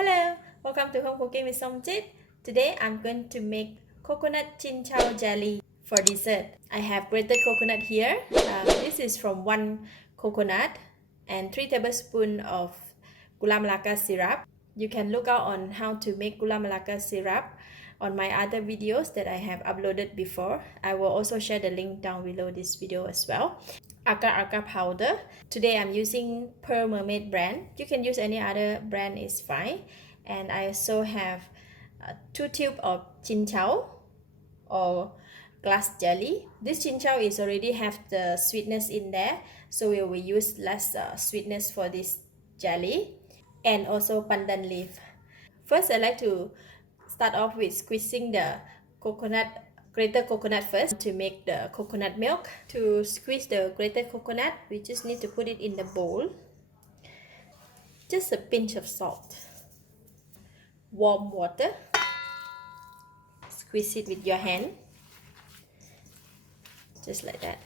Hello, welcome to Home Cooking with Somjit. Today I'm going to make coconut cincau jelly for dessert. I have grated coconut here. This is from 1 coconut and 3 tablespoons of Gula Melaka syrup. You can look out on how to make Gula Melaka syrup on my other videos that I have uploaded before. I will also share the link down below this video as well. Agar-agar powder. Today I'm using Mermaid brand. You can use any other brand, is fine. And I also have 2 tubes of cincau or glass jelly. This cincau is already have the sweetness in there, so we will use less sweetness for this jelly. And also pandan leaf. First, I like to start off with squeezing the grated coconut first to make the coconut milk. To squeeze the grated coconut, we just need to put it in the bowl. Just a pinch of salt. Warm water. Squeeze it with your hand. Just like that.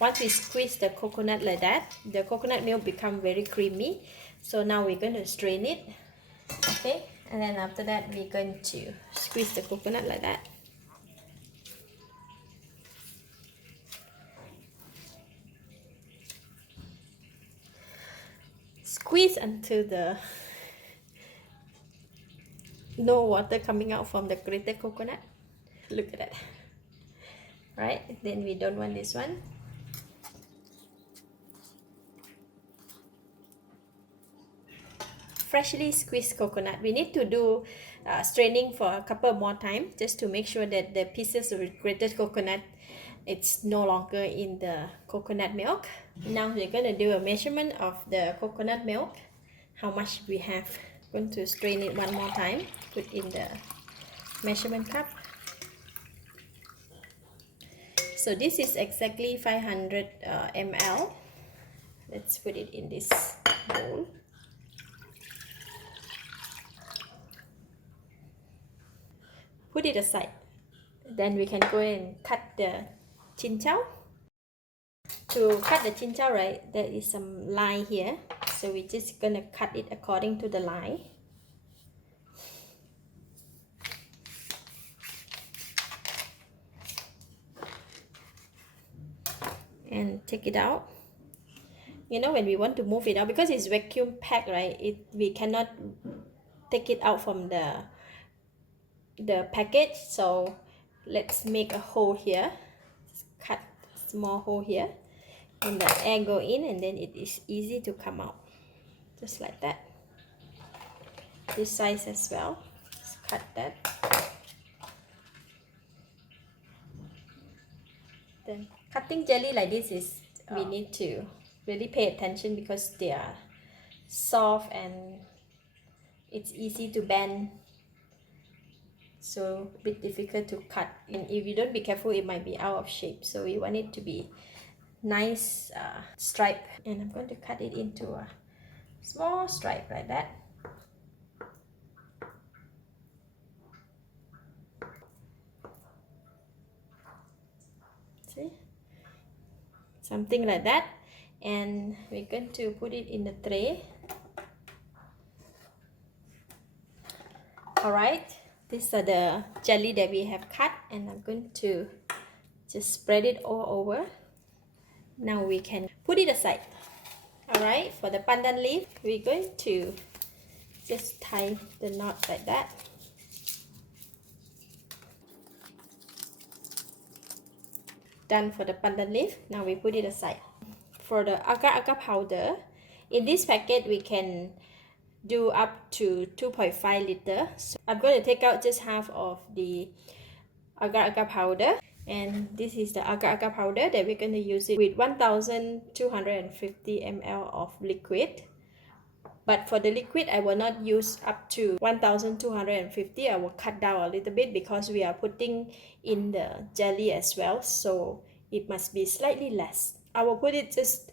Once we squeeze the coconut like that, the coconut milk become very creamy. So now we're going to strain it. Okay, and then after that we're going to squeeze the coconut like that. Squeeze until the no water coming out from the grated coconut. Look at that. Right, then we don't want this one. Freshly squeezed coconut. We need to do straining for a couple more times just to make sure that the pieces of grated coconut, it's no longer in the coconut milk. Now we're going to do a measurement of the coconut milk, how much we have. Going to strain it one more time, put in the measurement cup. So this is exactly 500 ml. Let's put it in this bowl. Put it aside. Then we can go and cut the cincau. To cut the cincau, right, there is some line here. So we're just gonna cut it according to the line. And take it out. You know, when we want to move it out, because it's vacuum packed, right, we cannot take it out from the package. So let's make a hole here. Just cut a small hole here, and the air go in, and then it is easy to come out, just like that. This size as well. Just cut that. Then cutting jelly like this is we need to really pay attention because they are soft and it's easy to bend. So a bit difficult to cut, and if you don't be careful it might be out of shape. So we want it to be nice stripe, and I'm going to cut it into a small stripe like that. See, something like that, and we're going to put it in the tray. All right. These are the jelly that we have cut, and I'm going to just spread it all over. Now we can put it aside. Alright, for the pandan leaf, we're going to just tie the knot like that. Done for the pandan leaf. Now we put it aside. For the agar-agar powder, in this packet we can do up to 2.5 liters. So I'm going to take out just half of the agar-agar powder, and this is the agar-agar powder that we're going to use it with 1250 ml of liquid. But for the liquid, I will not use up to 1250. I will cut down a little bit because we are putting in the jelly as well, so it must be slightly less. I will put it just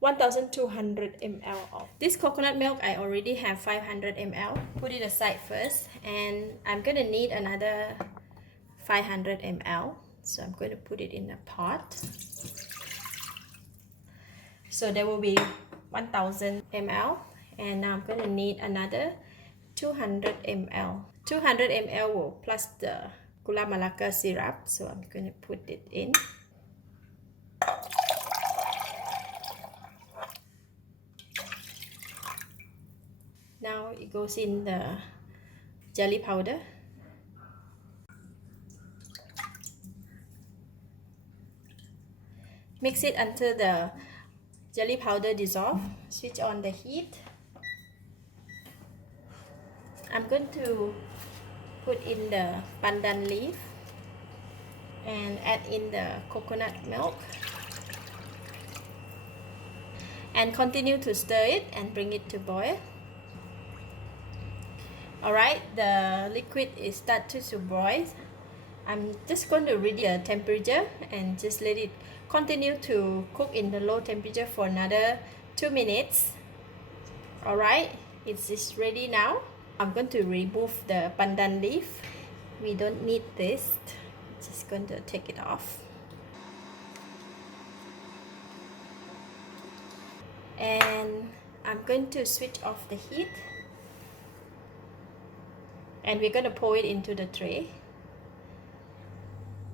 1200 ml of this coconut milk. I already have 500 ml. Put it aside first, and I'm gonna need another 500 ml. So I'm going to put it in a pot. So there will be 1000 ml, and now I'm going to need another 200 ml. 200 ml will plus the Gula Melaka syrup, so I'm going to put it in. Now it goes in the jelly powder. Mix it until the jelly powder dissolves. Switch on the heat. I'm going to put in the pandan leaf and add in the coconut milk and continue to stir it and bring it to boil. Alright, the liquid is started to boil. I'm just going to read the temperature and just let it continue to cook in the low temperature for another 2 minutes. Alright, it's ready now. I'm going to remove the pandan leaf. We don't need this. Just going to take it off. And I'm going to switch off the heat. And we're going to pour it into the tray.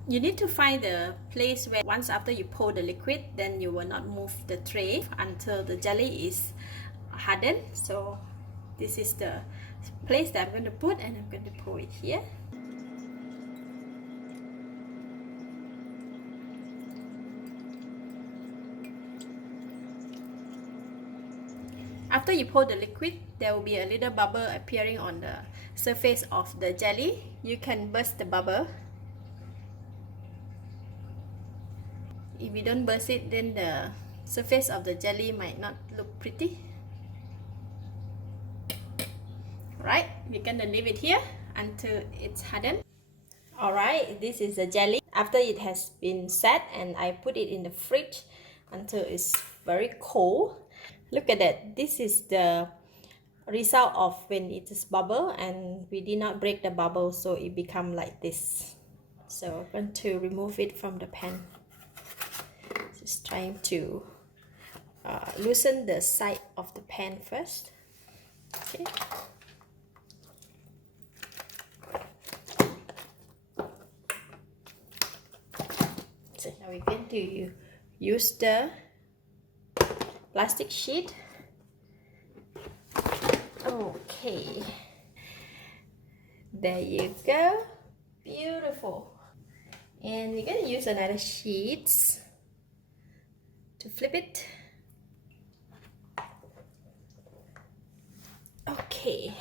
You need to find the place where once after you pour the liquid, then you will not move the tray until the jelly is hardened. So this is the place that I'm going to put, and I'm going to pour it here. After you pour the liquid, there will be a little bubble appearing on the surface of the jelly. You can burst the bubble. If you don't burst it, then the surface of the jelly might not look pretty. Right, we're gonna leave it here until it's hardened. Alright, this is the jelly. After it has been set, and I put it in the fridge until it's very cold. Look at that. This is the result of when it is bubble, and we did not break the bubble, so it become like this. So I'm going to remove it from the pan. Just trying to loosen the side of the pan first. Okay. So now we're going to use the plastic sheet. Okay, there you go, beautiful. And we're going to use another sheet to flip it. Okay.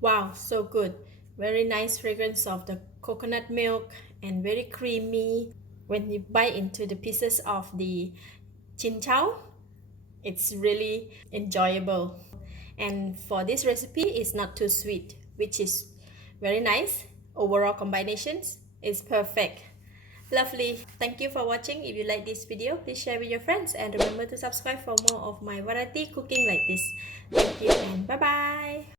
Wow, so good. Very nice fragrance of the coconut milk and very creamy. When you bite into the pieces of the cincau, it's really enjoyable. And for this recipe, it's not too sweet, which is very nice. Overall combinations is perfect. Lovely. Thank you for watching. If you like this video, please share with your friends, and remember to subscribe for more of my variety cooking like this. Thank you and bye bye.